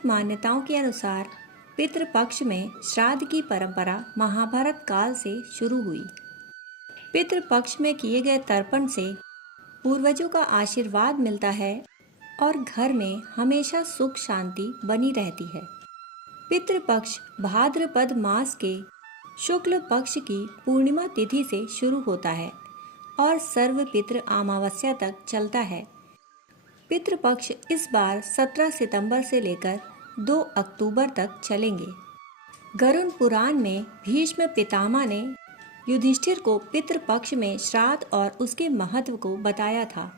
पौराणिक मान्यताओं के अनुसार पितृपक्ष में श्राद्ध की परंपरा महाभारत काल से शुरू हुई। पितृपक्ष में किए गए तर्पण से पूर्वजों का आशीर्वाद मिलता है और घर में हमेशा सुख शांति बनी रहती है। पितृपक्ष भाद्रपद मास के शुक्ल पक्ष की पूर्णिमा तिथि से शुरू होता है और सर्व पितृ अमावस्या तक चलता है। पितृपक्ष इस बार 17 सितंबर से लेकर 2 अक्टूबर तक चलेंगे। गरुड़ पुराण में भीष्म पितामह ने युधिष्ठिर को पितृपक्ष में श्राद्ध और उसके महत्व को बताया था।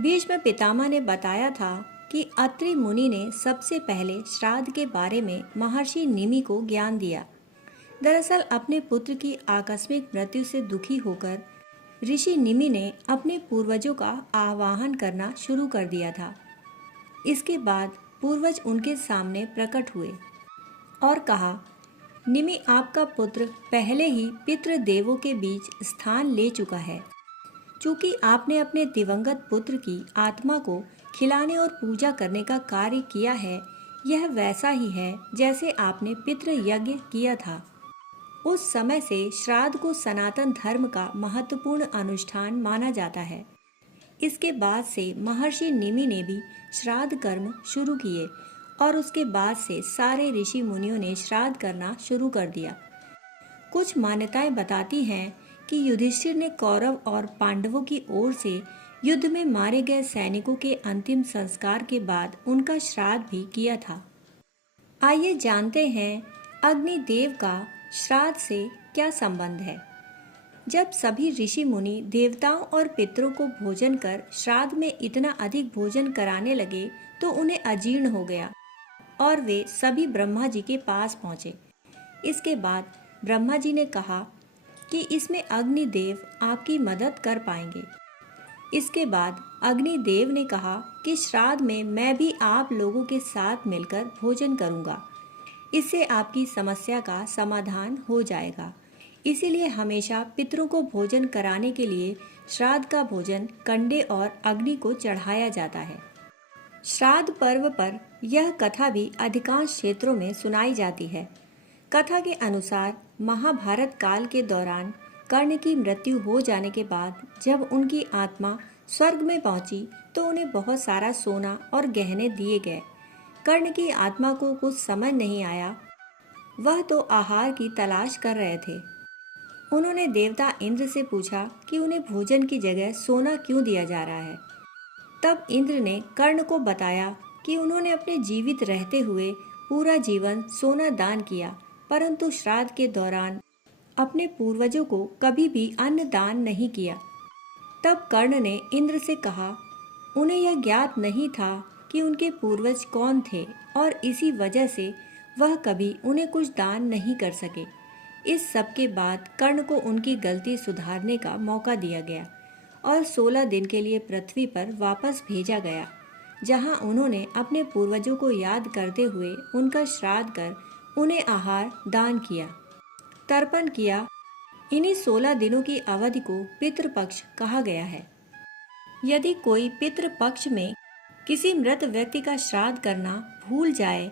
भीष्म पितामह ने बताया था कि अत्रि मुनि ने सबसे पहले श्राद्ध के बारे में महर्षि निमि को ज्ञान दिया। दरअसल अपने पुत्र की आकस्मिक मृत्यु से दुखी होकर ऋषि निमि ने अपने पूर्वजों का आवाहन करना शुरू कर दिया था। इसके बाद पूर्वज उनके सामने प्रकट हुए और कहा, निमि आपका पुत्र पहले ही पितृदेवों के बीच स्थान ले चुका है। चूँकि आपने अपने दिवंगत पुत्र की आत्मा को खिलाने और पूजा करने का कार्य किया है, यह वैसा ही है जैसे आपने पितृ यज्ञ किया था। उस समय से श्राद्ध को सनातन धर्म का महत्वपूर्ण अनुष्ठान माना जाता है। इसके बाद से महर्षि निमि ने भी श्राद्ध कर्म शुरू किए और उसके बाद से सारे ऋषि मुनियों ने श्राद्ध करना शुरू कर दिया। कुछ मान्यताएं बताती हैं कि युधिष्ठिर ने कौरव और पांडवों की ओर से युद्ध में मारे गए सैनिकों के अंतिम संस्कार के बाद उनका श्राद्ध भी किया था। आइए जानते हैं अग्निदेव का श्राद्ध से क्या संबंध है। जब सभी ऋषि मुनि देवताओं और पितरों को भोजन कर श्राद्ध में इतना अधिक भोजन कराने लगे तो उन्हें अजीर्ण हो गया और वे सभी ब्रह्मा जी के पास पहुँचे। इसके बाद ब्रह्मा जी ने कहा कि इसमें अग्निदेव आपकी मदद कर पाएंगे। इसके बाद अग्निदेव ने कहा कि श्राद्ध में मैं भी आप लोगों के साथ मिलकर भोजन करूंगा, इससे आपकी समस्या का समाधान हो जाएगा। इसीलिए हमेशा पितरों को भोजन कराने के लिए श्राद्ध का भोजन कंडे और अग्नि को चढ़ाया जाता है। श्राद्ध पर्व पर यह कथा भी अधिकांश क्षेत्रों में सुनाई जाती है। कथा के अनुसार महाभारत काल के दौरान कर्ण की मृत्यु हो जाने के बाद जब उनकी आत्मा स्वर्ग में पहुंची तो उन्हें बहुत सारा सोना और गहने दिए गए। कर्ण की आत्मा को कुछ समझ नहीं आया, वह तो आहार की तलाश कर रहे थे। उन्होंने देवता इंद्र से पूछा कि उन्हें भोजन की जगह सोना क्यों दिया जा रहा है। तब इंद्र ने कर्ण को बताया कि उन्होंने अपने जीवित रहते हुए पूरा जीवन सोना दान किया, परंतु श्राद्ध के दौरान अपने पूर्वजों को कभी भी अन्न दान नहीं किया। तब कर्ण ने इंद्र से कहा, उन्हें यह ज्ञात नहीं था कि उनके पूर्वज कौन थे और इसी वजह से वह कभी उन्हें कुछ दान नहीं कर सके। इस सब के बाद कर्ण को उनकी गलती सुधारने का मौका दिया गया और 16 दिन के लिए पृथ्वी पर वापस भेजा गया, जहां उन्होंने अपने पूर्वजों को याद करते हुए उनका श्राद्ध कर उन्हें आहार दान किया, तर्पण किया। इन्हीं 16 दिनों की अवधि को पितृपक्ष कहा गया है। यदि कोई पितृपक्ष में किसी मृत व्यक्ति का श्राद्ध करना भूल जाए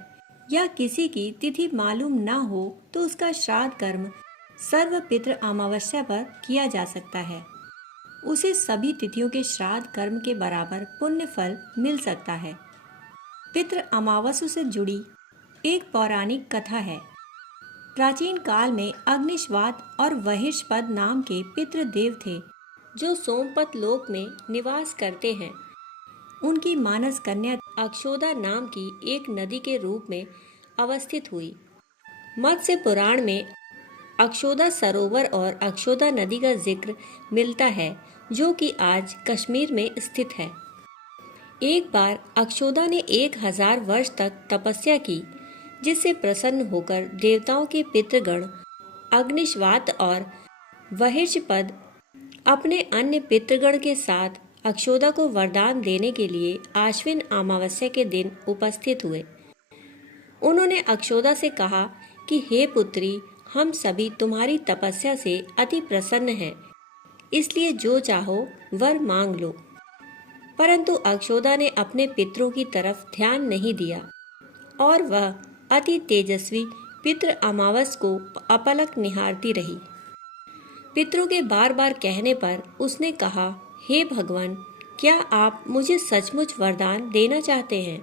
या किसी की तिथि मालूम न हो तो उसका श्राद्ध कर्म सर्व पितृ अमावस्या पर किया जा सकता है। उसे सभी तिथियों के श्राद्ध कर्म के बराबर पुण्य फल मिल सकता है। पितृ अमावस्या से जुड़ी एक पौराणिक कथा है। प्राचीन काल में अग्निश्वात और वहिष्पद नाम के पितृदेव थे जो सोमपत लोक में निवास करते हैं। उनकी मानस कन्या अक्षोदा नाम की एक नदी के रूप में अवस्थित हुई। मत्स्य पुराण में अक्षोदा सरोवर और अक्षोदा नदी का जिक्र मिलता है, जो कि आज कश्मीर में स्थित है। एक बार अक्षोदा ने 1000 वर्ष तक तपस्या की, जिससे प्रसन्न होकर देवताओं के पितृगण अग्निश्वात और वहिष्पद अपने अन्य पितृगण के साथ अक्षोदा को वरदान देने के लिए आश्विन अमावस्या के दिन उपस्थित हुए। उन्होंने अक्षोदा से कहा कि हे पुत्री, हम सभी तुम्हारी तपस्या से अति प्रसन्न हैं, इसलिए जो चाहो वर मांग लो। परंतु अक्षोदा ने अपने पितरों की तरफ ध्यान नहीं दिया और वह अति तेजस्वी पितृ अमावस को अपलक निहारती रही। पितरों के बार बार कहने पर उसने कहा, हे भगवान, क्या आप मुझे सचमुच वरदान देना चाहते हैं?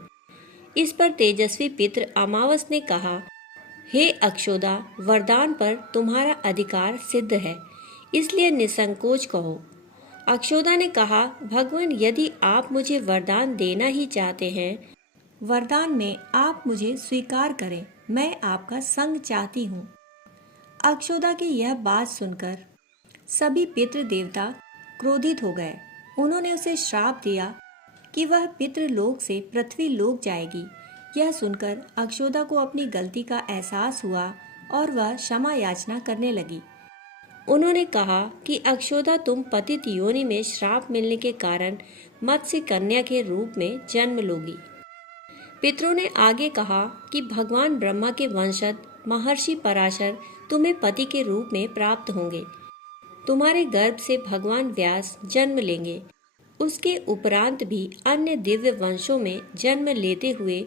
इस पर तेजस्वी पितृ अमावस ने कहा, हे अक्षोदा, वरदान पर तुम्हारा अधिकार सिद्ध है, इसलिए निसंकोच कहो। अक्षोदा ने कहा, भगवान, यदि आप मुझे वरदान देना ही चाहते हैं, वरदान में आप मुझे स्वीकार करें, मैं आपका संग चाहती हूँ। अक्षोदा की यह बात सुनकर सभी पितृ देवता क्रोधित हो गए। उन्होंने उसे श्राप दिया कि वह पितृलोक से पृथ्वी लोक जाएगी। यह सुनकर अक्षोदा को अपनी गलती का एहसास हुआ और वह क्षमा याचना करने लगी। उन्होंने कहा कि अक्षोदा, तुम पतित योनि में श्राप मिलने के कारण मत्स्य कन्या के रूप में जन्म लोगी। पितरों ने आगे कहा कि भगवान ब्रह्मा के वंशज महर्षि पराशर तुम्हें पति के रूप में प्राप्त होंगे। तुम्हारे गर्भ से भगवान व्यास जन्म लेंगे। उसके उपरांत भी अन्य दिव्य वंशों में जन्म लेते हुए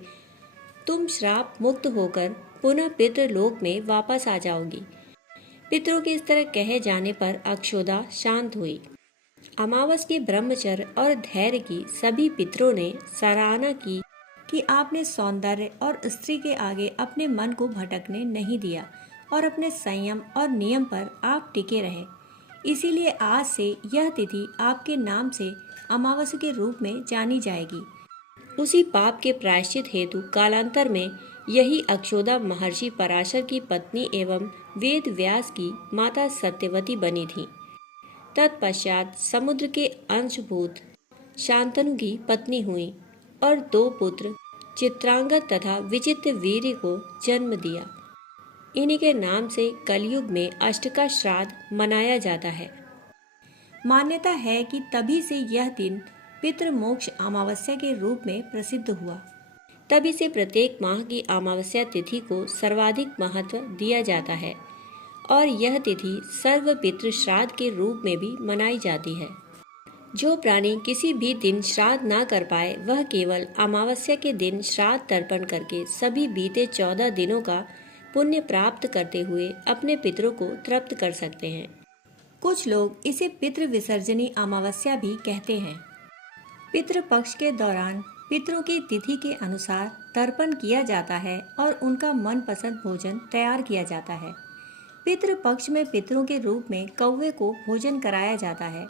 तुम श्राप मुक्त होकर पुनः पितृलोक में वापस आ जाओगी। पितरों के इस तरह कहे जाने पर अक्षोदा शांत हुई। अमावस के ब्रह्मचर्य और धैर्य की सभी पितरों ने सराहना की कि आपने सौंदर्य और स्त्री के आगे अपने मन को भटकने नहीं दिया और अपने संयम और नियम पर आप टिके रहे। इसीलिए आज से यह तिथि आपके नाम से अमावस्या के रूप में जानी जाएगी। उसी पाप के प्रायश्चित हेतु कालांतर में यही अक्षोदा महर्षि पराशर की पत्नी एवं वेद व्यास की माता सत्यवती बनी थी। तत्पश्चात समुद्र के अंशभूत शांतनु की पत्नी हुई और 2 पुत्र चित्रांगद तथा विचित्र वीर्य को जन्म दिया। इन्हीं के नाम से कलयुग में अष्टका श्राद्ध मनाया जाता है। मान्यता है कि तभी से यह दिन पितृमोक्ष अमावस्या के रूप में प्रसिद्ध हुआ। तभी से प्रत्येक माह की अमावस्या तिथि को सर्वाधिक महत्व दिया जाता है और यह तिथि सर्व पितृ श्राद्ध के रूप में भी मनाई जाती है। जो प्राणी किसी भी दिन श्राद्ध ना कर पाए, वह केवल अमावस्या के दिन श्राद्ध तर्पण करके सभी बीते 14 दिनों का पुण्य प्राप्त करते हुए अपने पितरों को तृप्त कर सकते हैं। कुछ लोग इसे पितृ विसर्जनी अमावस्या भी कहते हैं। पितृपक्ष के दौरान पितरों की तिथि के अनुसार तर्पण किया जाता है और उनका मनपसंद भोजन तैयार किया जाता है। पितृपक्ष में पितरों के रूप में कौवे को भोजन कराया जाता है।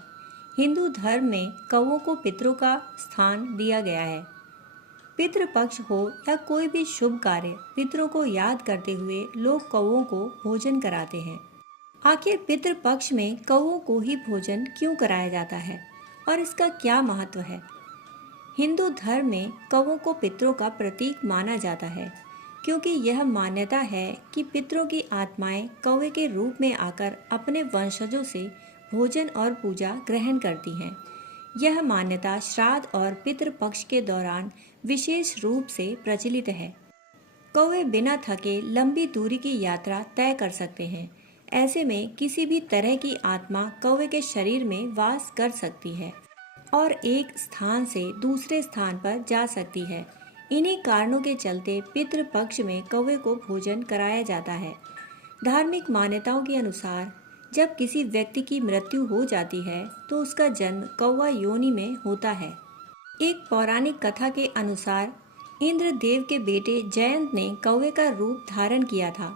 हिंदू धर्म में कौवों को पितरों का स्थान दिया गया है। पितृपक्ष हो या कोई भी शुभ कार्य, पितरों को याद करते हुए लोग कौवों को भोजन कराते हैं। आखिर पितृपक्ष में कौवों को ही भोजन क्यों कराया जाता है और इसका क्या महत्व है? हिंदू धर्म में कौवों को पितरों का प्रतीक माना जाता है, क्योंकि यह मान्यता है कि पितरों की आत्माएं कौवे के रूप में आकर अपने वंशजों से भोजन और पूजा ग्रहण करती हैं। यह मान्यता श्राद्ध और पितृपक्ष के दौरान विशेष रूप से प्रचलित है। कौवे बिना थके लंबी दूरी की यात्रा तय कर सकते हैं। ऐसे में किसी भी तरह की आत्मा कौवे के शरीर में वास कर सकती है और एक स्थान से दूसरे स्थान पर जा सकती है। इन्हीं कारणों के चलते पितृपक्ष में कौवे को भोजन कराया जाता है। धार्मिक मान्यताओं के अनुसार जब किसी व्यक्ति की मृत्यु हो जाती है तो उसका जन्म कौवा योनि में होता है। एक पौराणिक कथा के अनुसार इंद्रदेव के बेटे जयंत ने कौवे का रूप धारण किया था।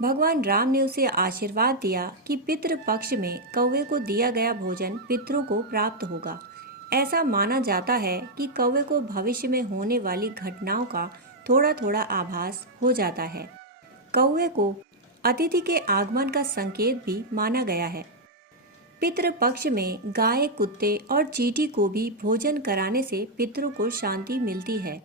भगवान राम ने उसे आशीर्वाद दिया कि पितृपक्ष में कौवे को दिया गया भोजन पितरों को प्राप्त होगा। ऐसा माना जाता है कि कौवे को भविष्य में होने वाली घटनाओं का थोड़ा थोड़ा आभास हो जाता है। कौवे को अतिथि के आगमन का संकेत भी माना गया है। पितृपक्ष में गाय, कुत्ते और चींटी को भी भोजन कराने से पितरों को शांति मिलती है।